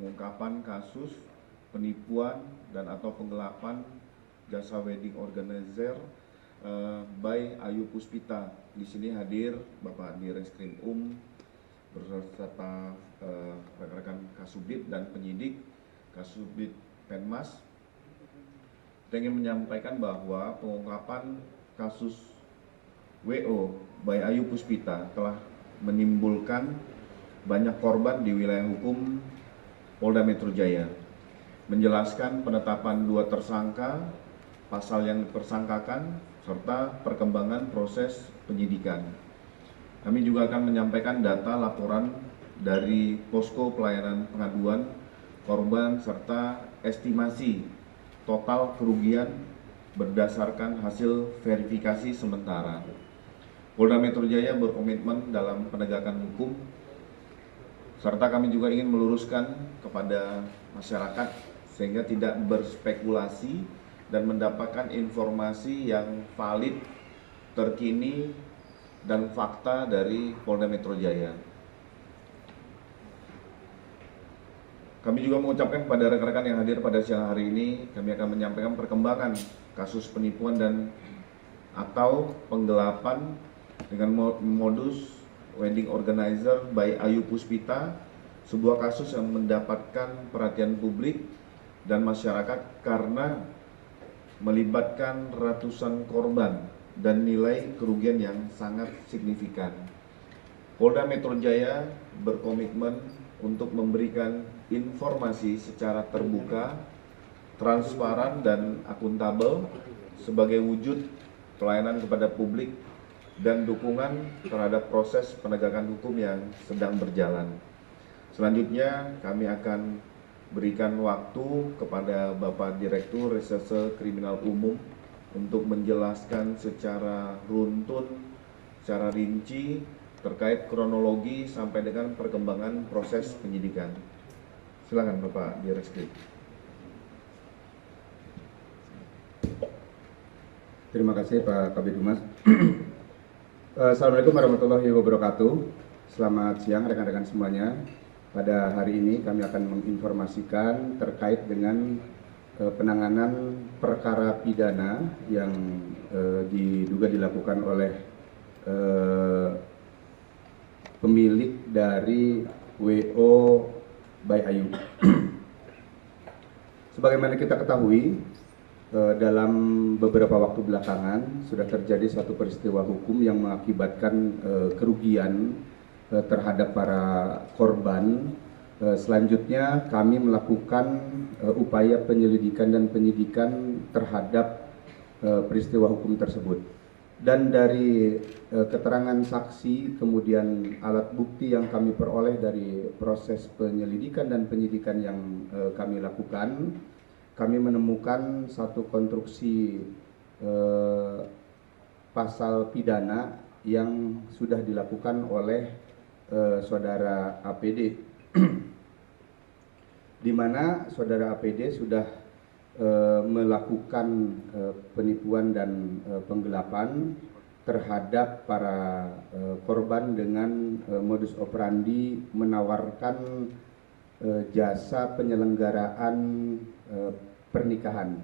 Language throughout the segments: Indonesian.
pengungkapan kasus penipuan dan atau penggelapan jasa wedding organizer by Ayu Puspita. Di sini hadir Bapak Direskrim beserta rekan-rekan Kasubdit dan penyidik Kasubdit Penmas. Saya ingin menyampaikan bahwa pengungkapan kasus WO by Ayu Puspita telah menimbulkan banyak korban di wilayah hukum Polda Metro Jaya. Menjelaskan penetapan 2 tersangka, pasal yang dipersangkakan, serta perkembangan proses penyidikan. Kami juga akan menyampaikan data laporan dari posko pelayanan pengaduan korban serta estimasi total kerugian berdasarkan hasil verifikasi sementara. Polda Metro Jaya berkomitmen dalam penegakan hukum, serta kami juga ingin meluruskan kepada masyarakat sehingga tidak berspekulasi dan mendapatkan informasi yang valid, terkini, dan fakta dari Polda Metro Jaya. Kami juga mengucapkan kepada rekan-rekan yang hadir pada siang hari ini, kami akan menyampaikan perkembangan kasus penipuan dan atau penggelapan dengan modus wedding organizer by Ayu Puspita, sebuah kasus yang mendapatkan perhatian publik dan masyarakat karena melibatkan ratusan korban dan nilai kerugian yang sangat signifikan. Polda Metro Jaya berkomitmen untuk memberikan informasi secara terbuka, transparan, dan akuntabel sebagai wujud pelayanan kepada publik dan dukungan terhadap proses penegakan hukum yang sedang berjalan. Selanjutnya kami akan berikan waktu kepada Bapak Direktur Reserse Kriminal Umum untuk menjelaskan secara runtun, secara rinci terkait kronologi sampai dengan perkembangan proses penyidikan. Silakan Bapak Direskrim. Terima kasih Pak Kabid Humas. Assalamualaikum warahmatullahi wabarakatuh. Selamat siang rekan-rekan semuanya. Pada hari ini kami akan menginformasikan terkait dengan penanganan perkara pidana yang diduga dilakukan oleh pemilik dari WO by Ayu. Sebagaimana kita ketahui, dalam beberapa waktu belakangan sudah terjadi suatu peristiwa hukum yang mengakibatkan kerugian terhadap para korban. Selanjutnya kami melakukan upaya penyelidikan dan penyidikan terhadap peristiwa hukum tersebut. Dan dari keterangan saksi, kemudian alat bukti yang kami peroleh dari proses penyelidikan dan penyidikan yang kami lakukan, kami menemukan satu konstruksi pasal pidana yang sudah dilakukan oleh saudara APD, di mana saudara APD sudah melakukan penipuan dan penggelapan terhadap para korban dengan modus operandi menawarkan jasa penyelenggaraan pernikahan.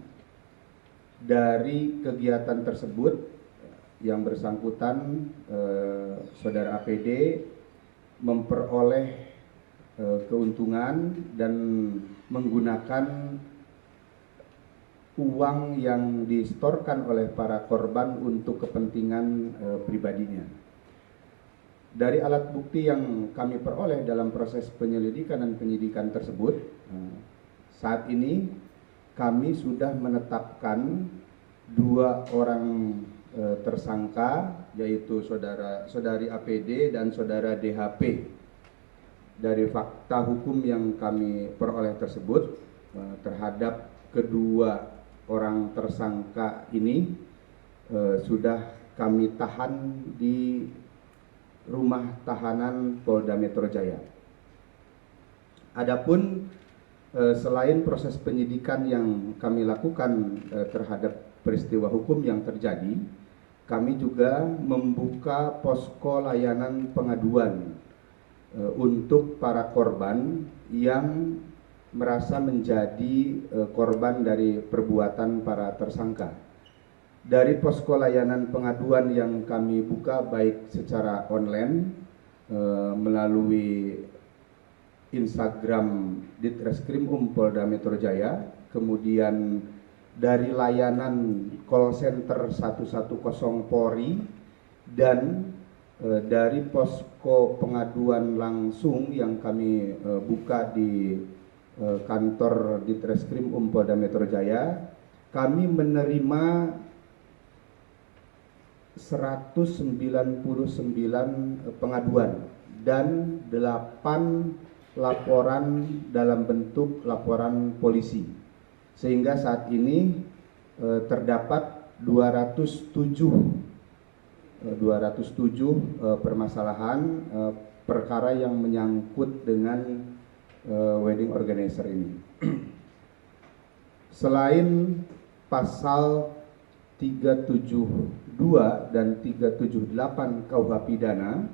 Dari kegiatan tersebut yang bersangkutan saudara APD memperoleh keuntungan dan menggunakan uang yang disetorkan oleh para korban untuk kepentingan pribadinya. Dari alat bukti yang kami peroleh dalam proses penyelidikan dan penyidikan tersebut, saat ini kami sudah menetapkan 2 orang tersangka, yaitu saudari APD dan saudara DHP. Dari fakta hukum yang kami peroleh tersebut, terhadap kedua orang tersangka ini sudah kami tahan di rumah tahanan Polda Metro Jaya. Adapun selain proses penyidikan yang kami lakukan terhadap peristiwa hukum yang terjadi, kami juga membuka posko layanan pengaduan untuk para korban yang merasa menjadi korban dari perbuatan para tersangka. Dari posko layanan pengaduan yang kami buka baik secara online melalui Instagram Ditreskrim Polda Metro Jaya, kemudian dari layanan call center 110 Polri, dan dari posko pengaduan langsung yang kami buka di kantor Ditreskrim Polda Metro Jaya, kami menerima 199 pengaduan dan 8 laporan dalam bentuk laporan polisi, sehingga saat ini terdapat 207 permasalahan perkara yang menyangkut dengan wedding organizer ini. Selain pasal 372 dan 378 KUH pidana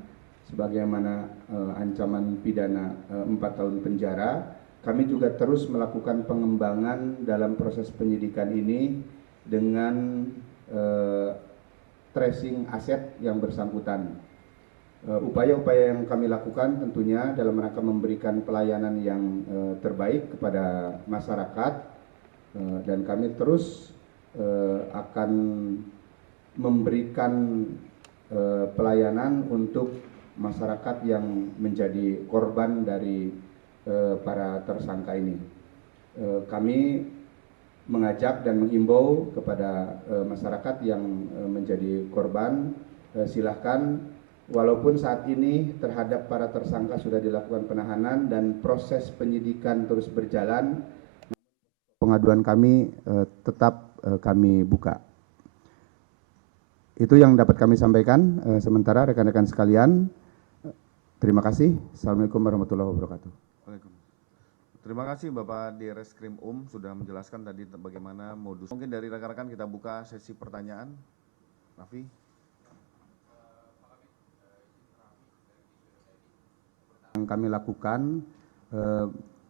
sebagaimana ancaman pidana 4 tahun penjara, kami juga terus melakukan pengembangan dalam proses penyidikan ini dengan tracing aset yang bersangkutan. Upaya-upaya yang kami lakukan tentunya dalam rangka memberikan pelayanan yang terbaik kepada masyarakat, dan kami terus akan memberikan pelayanan untuk masyarakat yang menjadi korban dari para tersangka ini. Kami mengajak dan menghimbau kepada masyarakat yang menjadi korban, silahkan, walaupun saat ini terhadap para tersangka sudah dilakukan penahanan dan proses penyidikan terus berjalan, pengaduan kami tetap kami buka. Itu yang dapat kami sampaikan. Sementara rekan-rekan sekalian, terima kasih. Assalamualaikum warahmatullahi wabarakatuh. Terima kasih Bapak Direskrim sudah menjelaskan tadi bagaimana modus. Mungkin dari rekan-rekan kita buka sesi pertanyaan. Raffi. Yang kami lakukan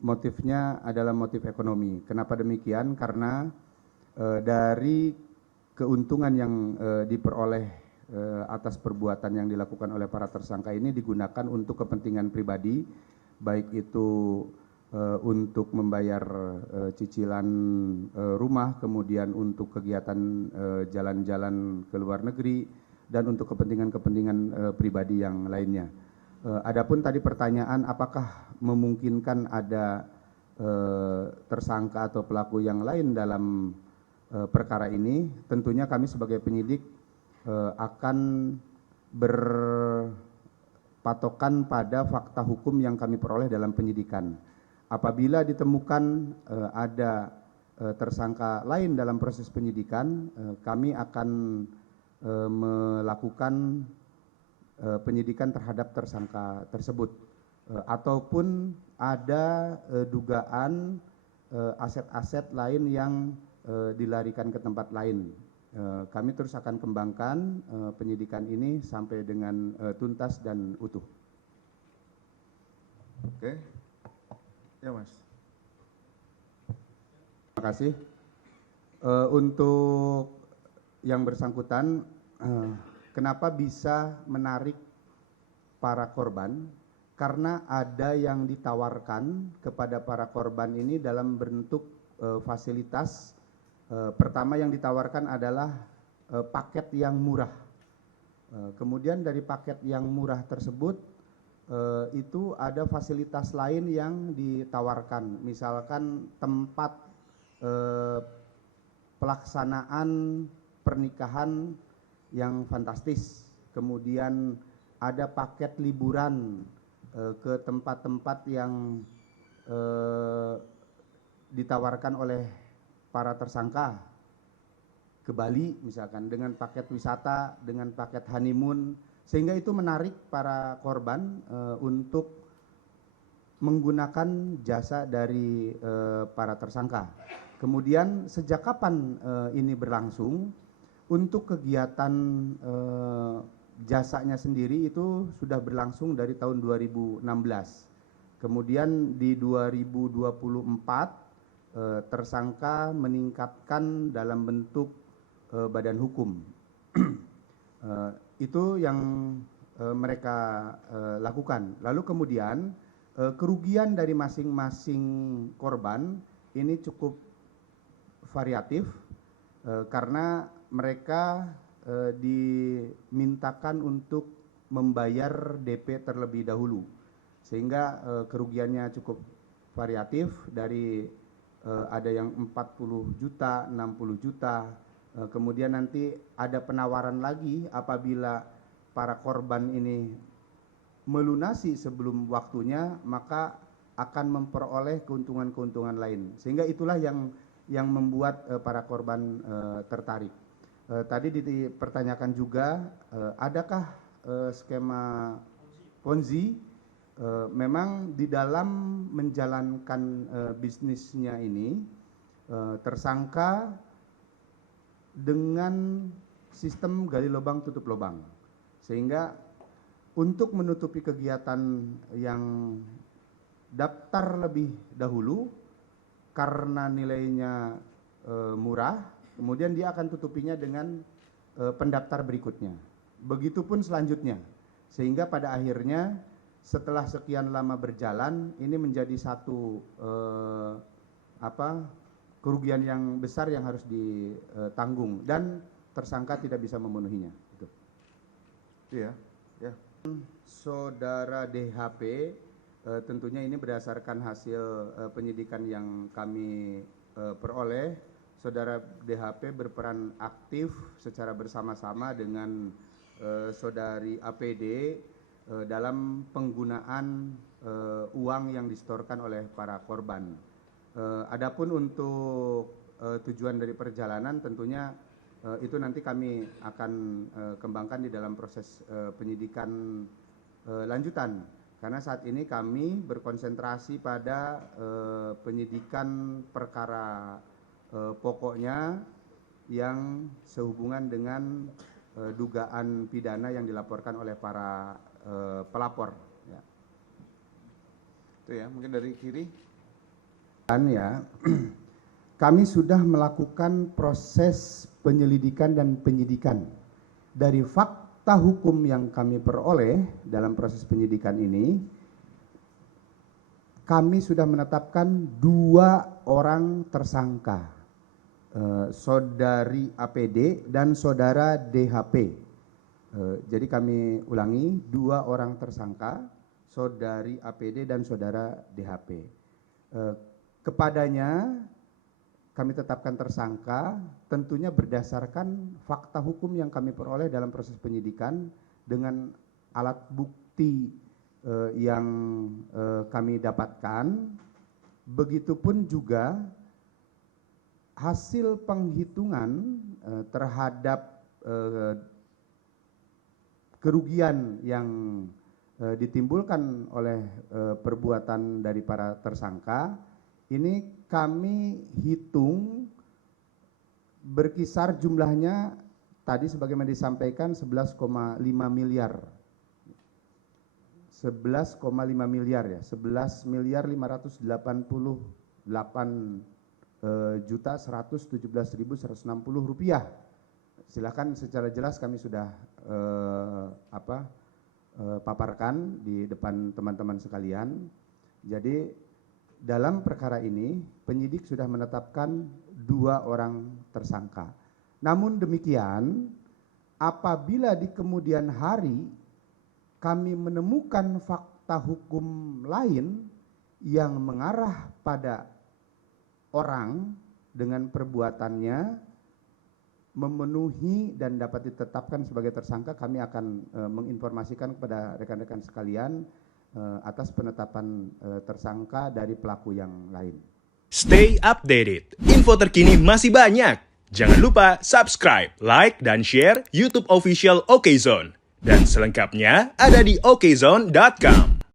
motifnya adalah motif ekonomi. Kenapa demikian? Karena dari keuntungan yang diperoleh atas perbuatan yang dilakukan oleh para tersangka ini digunakan untuk kepentingan pribadi, baik itu untuk membayar cicilan rumah, kemudian untuk kegiatan jalan-jalan ke luar negeri, dan untuk kepentingan-kepentingan pribadi yang lainnya. Adapun tadi pertanyaan apakah memungkinkan ada tersangka atau pelaku yang lain dalam perkara ini, tentunya kami sebagai penyidik akan berpatokan pada fakta hukum yang kami peroleh dalam penyidikan. Apabila ditemukan ada tersangka lain dalam proses penyidikan, kami akan melakukan penyidikan terhadap tersangka tersebut, ataupun ada dugaan aset-aset lain yang dilarikan ke tempat lain. Kami terus akan kembangkan penyidikan ini sampai dengan tuntas dan utuh. Oke, ya Mas. Terima kasih. Untuk yang bersangkutan, kenapa bisa menarik para korban? Karena ada yang ditawarkan kepada para korban ini dalam bentuk fasilitas. Pertama yang ditawarkan adalah paket yang murah. Kemudian dari paket yang murah tersebut itu ada fasilitas lain yang ditawarkan, misalkan tempat pelaksanaan pernikahan yang fantastis, kemudian ada paket liburan ke tempat-tempat yang ditawarkan oleh para tersangka, ke Bali misalkan dengan paket wisata, dengan paket honeymoon, sehingga itu menarik para korban untuk menggunakan jasa dari para tersangka. Kemudian sejak kapan ini berlangsung? Untuk kegiatan jasanya sendiri itu sudah berlangsung dari tahun 2016. Kemudian di 2024 tersangka meningkatkan dalam bentuk badan hukum. Itu yang mereka lakukan. Lalu kemudian kerugian dari masing-masing korban ini cukup variatif karena mereka dimintakan untuk membayar DP terlebih dahulu, sehingga kerugiannya cukup variatif dari ada yang 40 juta, 60 juta, kemudian nanti ada penawaran lagi apabila para korban ini melunasi sebelum waktunya, maka akan memperoleh keuntungan-keuntungan lain, sehingga itulah yang membuat para korban tertarik. Tadi dipertanyakan juga, adakah skema Ponzi? Memang di dalam menjalankan bisnisnya ini, tersangka dengan sistem gali lubang tutup lubang, sehingga untuk menutupi kegiatan yang daftar lebih dahulu karena nilainya murah, kemudian dia akan tutupinya dengan pendaftar berikutnya. Begitupun selanjutnya, sehingga pada akhirnya setelah sekian lama berjalan ini menjadi satu kerugian yang besar yang harus ditanggung dan tersangka tidak bisa memenuhinya. Itu. Iya, ya. Saudara DHP tentunya ini berdasarkan hasil penyidikan yang kami peroleh. Saudara DHP berperan aktif secara bersama-sama dengan saudari APD dalam penggunaan uang yang disetorkan oleh para korban. Adapun untuk tujuan dari perjalanan tentunya itu nanti kami akan kembangkan di dalam proses penyidikan lanjutan, karena saat ini kami berkonsentrasi pada penyidikan perkara pokoknya yang sehubungan dengan dugaan pidana yang dilaporkan oleh para pelapor. Ya. Itu ya, mungkin dari kiri. Ya, kami sudah melakukan proses penyelidikan dan penyidikan. Dari fakta hukum yang kami peroleh dalam proses penyidikan ini, kami sudah menetapkan 2 orang tersangka, saudari APD dan saudara DHP. Jadi kami ulangi, 2 orang tersangka, saudari APD dan saudara DHP. Kepadanya kami tetapkan tersangka tentunya berdasarkan fakta hukum yang kami peroleh dalam proses penyidikan dengan alat bukti yang kami dapatkan. Begitupun juga hasil penghitungan terhadap kerugian yang ditimbulkan oleh perbuatan dari para tersangka. Ini kami hitung berkisar jumlahnya tadi sebagaimana disampaikan 11,5 miliar. 11,5 miliar ya, 11 miliar 588 juta 117.160 rupiah. Silakan secara jelas kami sudah paparkan di depan teman-teman sekalian. Jadi dalam perkara ini penyidik sudah menetapkan 2 orang tersangka. Namun demikian, apabila di kemudian hari kami menemukan fakta hukum lain yang mengarah pada orang dengan perbuatannya memenuhi dan dapat ditetapkan sebagai tersangka, kami akan menginformasikan kepada rekan-rekan sekalian atas penetapan tersangka dari pelaku yang lain. Stay updated, info terkini masih banyak. Jangan lupa subscribe, like, dan share YouTube official OKZone. Dan selengkapnya ada di okezone.com.